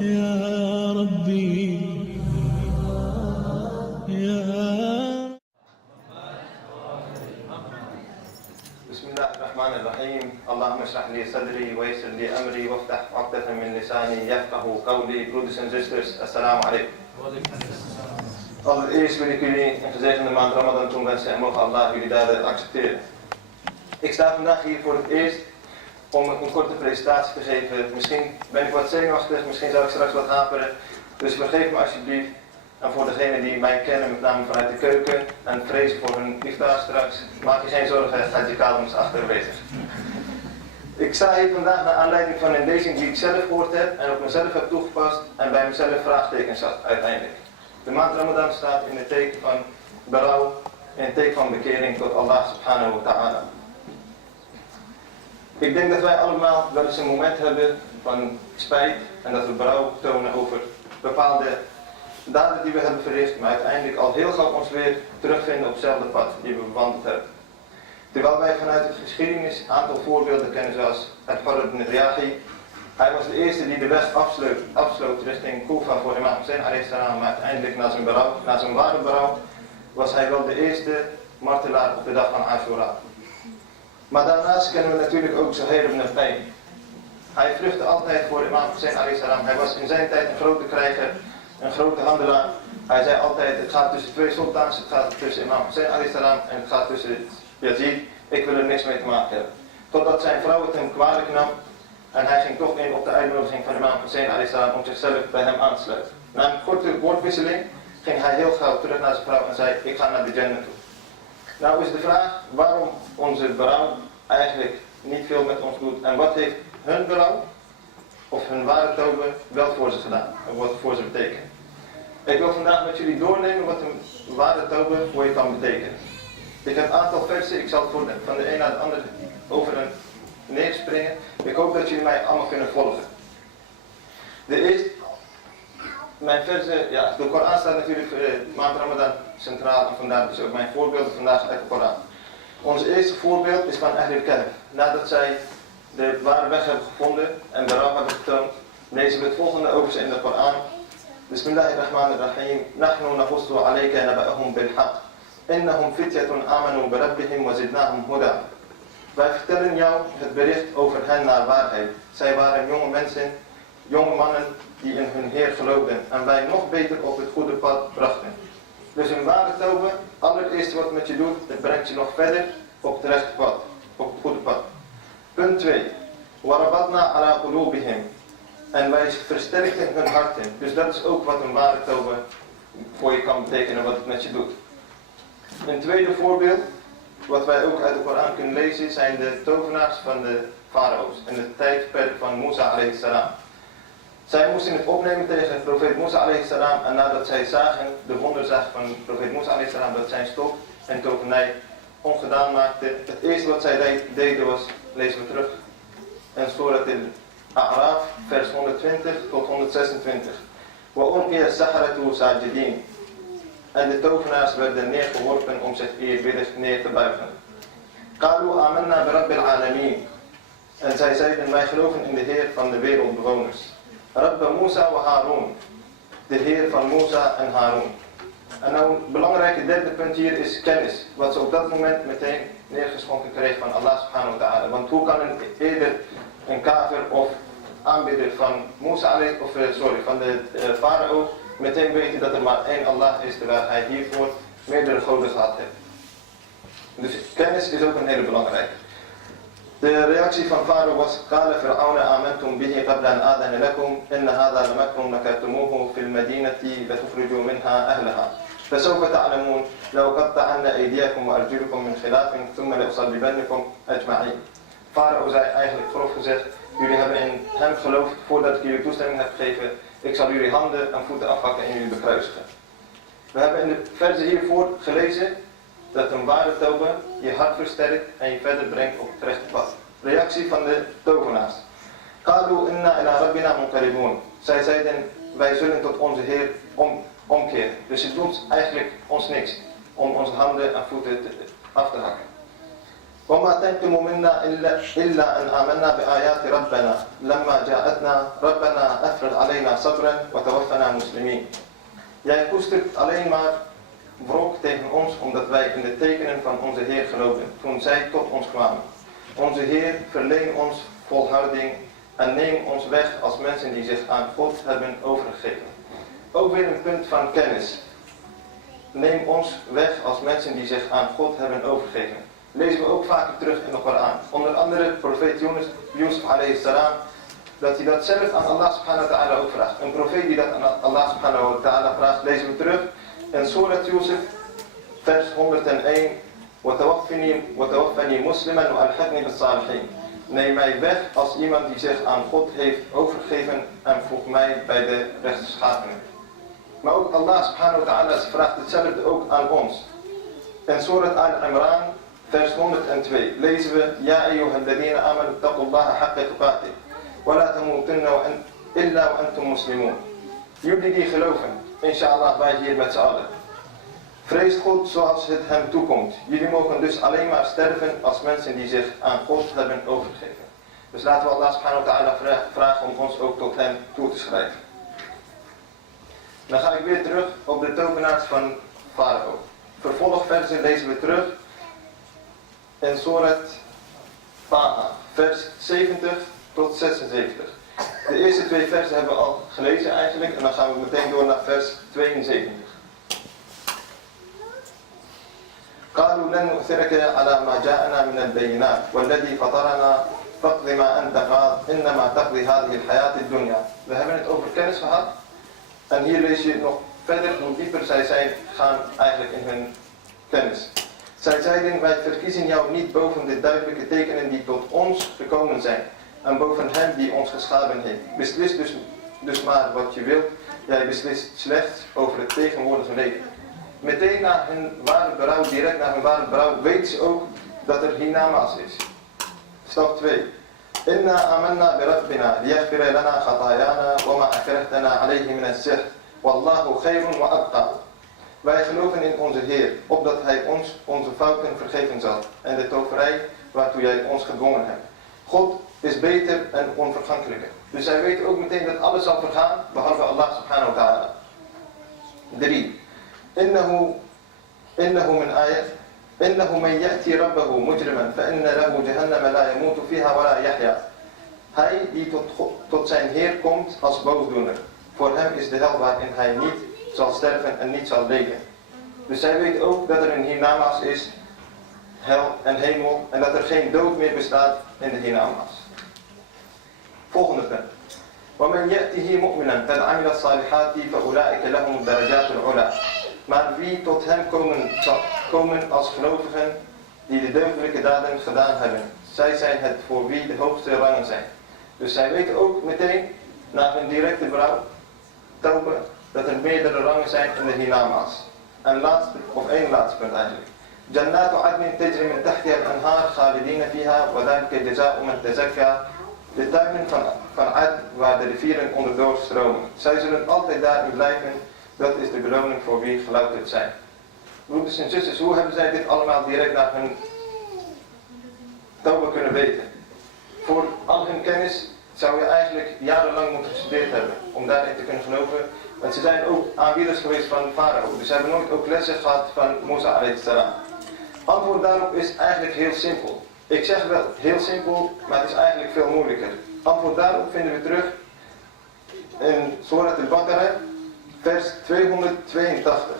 يا ربي بسم الله الرحمن الرحيم. اللهم اشرح لي صدري ويسر لي امري وافتح عقدة من لساني يفقهوا قولي. Broeders en zusters, assalamu alaikum. Allereerst wil ik jullie een gezegende maand Ramadan toewensen en mogen Allah jullie daden accepteren. Ik sta vandaag hier voor het eerst om een korte presentatie te geven. Misschien ben ik wat zenuwachtig, misschien zal ik straks wat haperen. Dus vergeef me alsjeblieft. En voor degenen die mij kennen, met name vanuit de keuken en vrezen voor hun iftar straks, maak je geen zorgen, Haji Kadem is achterwezig. Ik sta hier vandaag naar aanleiding van een lezing die ik zelf gehoord heb en op mezelf heb toegepast en bij mezelf vraagtekens had uiteindelijk. De maand Ramadan staat in het teken van berouw, in het teken van bekering tot Allah subhanahu wa ta'ala. Ik denk dat wij allemaal wel eens een moment hebben van spijt en dat we berouw tonen over bepaalde daden die we hebben verricht, maar uiteindelijk al heel gauw ons weer terugvinden op hetzelfde pad die we bewandeld hebben. Terwijl wij vanuit de geschiedenis een aantal voorbeelden kennen zoals Al-Hurr ibn Riyahi. Hij was de eerste die de weg afsloot richting Kufa voor imam Hussein a.s. maar uiteindelijk na zijn ware berouw was hij wel de eerste martelaar op de dag van Ashura. Maar daarnaast kennen we natuurlijk ook Zuhair ibn al-Taym. Hij vluchtte altijd voor imam Hussein a.s. Hij was in zijn tijd een grote krijger, een grote handelaar. Hij zei altijd, het gaat tussen twee sultans, het gaat tussen imam Hussein a.s. en het gaat tussen Yazid. Ik wil er niks mee te maken hebben. Totdat zijn vrouw het hem kwalijk nam en hij ging toch in op de uitnodiging van imam Hussein a.s. om zichzelf bij hem aan te sluiten. Na een korte woordwisseling ging hij heel gauw terug naar zijn vrouw en zei, ik ga naar de Jannah toe. Nou is de vraag waarom onze berouw eigenlijk niet veel met ons doet en wat heeft hun berouw of hun ware Tawba wel voor ze gedaan en wat voor ze betekent. Ik wil vandaag met jullie doornemen wat een ware Tawba voor je kan betekenen. Ik heb een aantal versen, ik zal van de een naar de andere over en neer springen. Ik hoop dat jullie mij allemaal kunnen volgen. De eerste, mijn versen, ja, de Koran staat natuurlijk maand Ramadan centraal en vandaar dus ook mijn voorbeelden vandaag uit de Koran. Ons eerste voorbeeld is van Ahlalbait. Nadat zij de ware weg hebben gevonden en berouw hebben getoond, lezen we het volgende over ze in de Koran. Bismillahirrahmanirrahim. Nahnu naqussu alayka naba'ahum bil haqq. Innahum fityatun amanu bi rabbihim wa zidnahum huda. Wij vertellen jou het bericht over hen naar waarheid. Zij waren jonge mensen, jonge mannen die in hun Heer geloofden en wij nog beter op het goede pad brachten. Dus een ware Tawba, allereerst wat het met je doet, het brengt je nog verder op het rechte pad, op het goede pad. Punt 2. Warabatna ala qulubihim. En wij versterkten hun harten. Dus dat is ook wat een ware Tawba voor je kan betekenen, wat het met je doet. Een tweede voorbeeld, wat wij ook uit de Koran kunnen lezen, zijn de tovenaars van de farao's in de tijdperk van Musa a.s. Zij moesten het opnemen tegen profeet Musa a.s. en nadat zij de wonder zagen van profeet Musa a.s. dat zijn stok en tovenij ongedaan maakte. Het eerste wat zij deden was, lezen we terug, in Surat al-A'raf, vers 120 tot 126. Wa ulqiya saharatu sajidin. En de tovenaars werden neergeworpen om zich eerbiedig neer te buigen. Qalu amanna bi rabbil alamin. En zij zeiden, wij geloven in de Heer van de wereldbewoners. Rabba Musa wa Harun. De Heer van Musa en Harun. En nou een belangrijke derde punt hier is kennis. Wat ze op dat moment meteen neergeschonken kreeg van Allah subhanahu wa ta'ala. Want hoe kan een kafir of aanbidder van van de farao meteen weten dat er maar één Allah is, terwijl hij hiervoor meerdere goden gehad heeft. Dus kennis is ook een hele belangrijke. De reactie van farao was: Qala fir'auna amantum bihi qabla an adana lakum inna hadha lamakrun makartumuhu fil madinati latukhrijū minha ahlaha. فسوف تعلمون لو قطعنا أيديكم وأرجلكم من خلاف ثم لأصلبنكم أجمعين. Farao zei eigenlijk grof gezegd: jullie hebben in hem geloofd voordat ik jullie toestemming heb gegeven. Ik zal jullie handen en voeten afhakken en jullie bekruisigen. We hebben in de verzen hiervoor gelezen dat een ware Tawba je hart versterkt en je verder brengt op het rechte pad. Reactie van de tovenaars. Qalu inna ila rabbina munqalibun. Zij zeiden: wij zullen tot onze Heer omkeren. Dus het doet eigenlijk ons niks om onze handen en voeten af te hakken. وما تنقم منا إلا أن آمنا بآيات ربنا لما جاءتنا ربنا أفرغ علينا صبرا وتوفنا مسلمين. Jij koestert alleen maar wrok tegen ons omdat wij in de tekenen van onze Heer geloofden toen zij tot ons kwamen. Onze Heer, verleen ons volhouding en neem ons weg als mensen die zich aan God hebben overgegeven. Ook weer een punt van kennis. Neem ons weg als mensen die zich aan God hebben overgegeven. Lezen we ook vaker terug in de Koran. Onder andere profeet Yusuf alayhi salam, dat hij dat zelf aan Allah subhanahu wa ta'ala ook vraagt. Een profeet die dat aan Allah subhanahu wa ta'ala vraagt, lezen we terug in Surat Yusuf, vers 101. وَتَوَفَّنِي مُسْلِمًا وَأَلْحِقْنِي بِالصَّالِحِينَ. Neem mij weg als iemand die zich aan God heeft overgegeven en voeg mij bij de rechtschaffenen. Maar ook Allah subhanahu wa ta'ala vraagt hetzelfde ook aan ons. In Surat Al-Imran, vers 102, lezen we: Ja ayyuhalladhina amanu taqullaha haqqa tuqatih wa la tamutunna illa wa antum muslimun. Jullie die geloven, inshallah wij hier met z'n allen. Vreest God zoals het hem toekomt. Jullie mogen dus alleen maar sterven als mensen die zich aan God hebben overgegeven. Dus laten we Allah subhanahu wa ta'ala vragen om ons ook tot hem toe te schrijven. Dan ga ik weer terug op de tovenaars van Farao. Vervolgversen lezen we terug in Surat Taha, vers 70 tot 76. De eerste twee versen hebben we al gelezen eigenlijk en dan gaan we meteen door naar vers 72. قالوا لن نؤثرك على ما جاءنا من البينات والذي فطرنا فاقض ما أنت قاض إنما تقضي هذه الحياة الدنيا. We hebben het over kennis gehad en hier lees je nog verder hoe dieper zij zijn gaan eigenlijk in hun kennis. Zij zeiden: wij verkiezen jou niet boven de duidelijke tekenen die tot ons gekomen zijn en boven hem die ons geschapen heeft. Beslis dus maar wat je wilt, jij beslist slechts over het tegenwoordige leven. Meteen na hun ware berouw, direct na hun ware berouw, weet ze ook dat er hiernamaals is. Stap 2. Inna amanna bi rabbina liyaghfira lana khatayana wa ma akrahtana alayhi min as-sihr wallahu khayrun wa abqa. Wij geloven in onze Heer, opdat hij ons onze fouten vergeven zal en de toverij waartoe jij ons gedwongen hebt. God is beter en onvergankelijker. Dus zij weten ook meteen dat alles zal vergaan, behalve Allah subhanahu wa ta'ala. 3. إنه من يأتي ربه مجرما فإن له جهنم لا يموت فيها ولا يحيا. Hij die tot zijn Heer komt als boosdoener. Voor hem is de hel waarin hij niet zal sterven en niet zal leven. Dus zij weet ook dat er een hiernamaals is, hel en hemel, en dat er geen dood meer bestaat in de hiernamaals. Volgende punt. وَمَنْ يَأْتِهِ مُؤْمِنًا قَدْ عَمِلَ الصَّالِحَاتِ فَأُولَٰئِكَ لَهُمُ الدَّرَجَاتُ الْعُلَىٰ. Maar wie tot hem zal komen als gelovigen die de deugdelijke daden gedaan hebben, zij zijn het voor wie de hoogste rangen zijn. Dus zij weten ook meteen, na hun directe berouw, Tawba, dat er meerdere rangen zijn in de hiernamaals. En één laatste punt eigenlijk. Jannatu adnin tajri min tahtiha al-anhar khalidina fiha wa dhalika jaza'u man tazakka. De tuinen van Ad waar de rivieren onderdoor stromen. Zij zullen altijd daarin blijven. Dat is de beloning voor wie gelouterd zijn. Broeders en zusters, hoe hebben zij dit allemaal direct naar hun Tawba kunnen weten? Voor al hun kennis zou je eigenlijk jarenlang moeten gestudeerd hebben om daarin te kunnen geloven. Want ze zijn ook aanbieders geweest van Farao. Dus ze hebben nooit ook lessen gehad van Musa alayhi salam. Antwoord daarop is eigenlijk heel simpel. Ik zeg wel heel simpel, maar het is eigenlijk veel moeilijker. Antwoord daarop vinden we terug in Surat al-Baqarah, vers 282.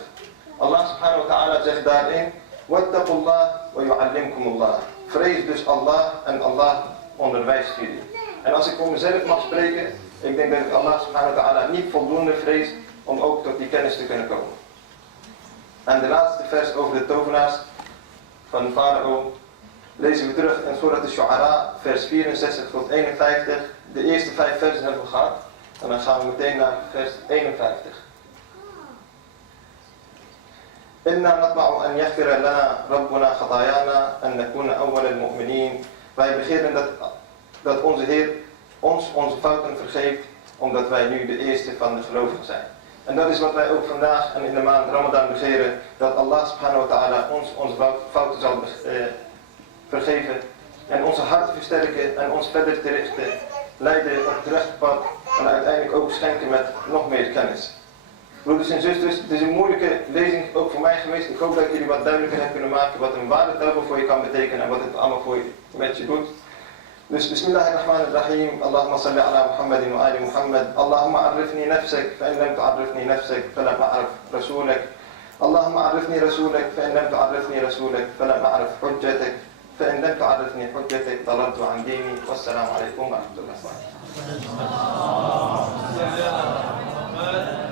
Allah subhanahu wa ta'ala zegt daarin: Wattaqullah wa yu'allimkumullah. Vrees dus Allah en Allah onderwijst jullie. En als ik voor mezelf mag spreken, ik denk dat ik Allah subhanahu wa ta'ala niet voldoende vrees om ook tot die kennis te kunnen komen. En de laatste vers over de tovenaars van Farao lezen we terug in Surat al-Shu'ara, vers 64 tot 51. De eerste 5 versen hebben we gehad. En dan gaan we meteen naar vers 51. Inna natma'u an yaghfira lana rabbuna khatayana an nakuna awwal al-mu'minin. Wij begeren dat onze Heer ons onze fouten vergeeft, omdat wij nu de eerste van de gelovigen zijn. En dat is wat wij ook vandaag en in de maand Ramadan begeren, dat Allah subhanahu wa ta'ala ons onze fouten zal vergeven en onze harten versterken en ons verder te richten, leiden op het rechte pad en uiteindelijk ook schenken met nog meer kennis. Broeders en zusters, het is een moeilijke lezing ook voor mij geweest. Ik hoop dat jullie wat duidelijker hebben kunnen maken wat een ware tawba voor je kan betekenen en wat het allemaal voor je met je doet. Dus bismillahirrahmanirrahim. Allahumma salli ala Muhammadin wa ali Muhammad. Allahumma arifni nafsak, fa in lam tu'arifni nafsak, falam a'rif rasulak. Allahumma arifni rasulak, fa in lam tu'arifni rasulak, falam a'rif hujjatak. fa in lam tu'arifni hujjatak, dalaltu an dini. Wassalamu alaikum wa rahmatullahi wa barakatuh.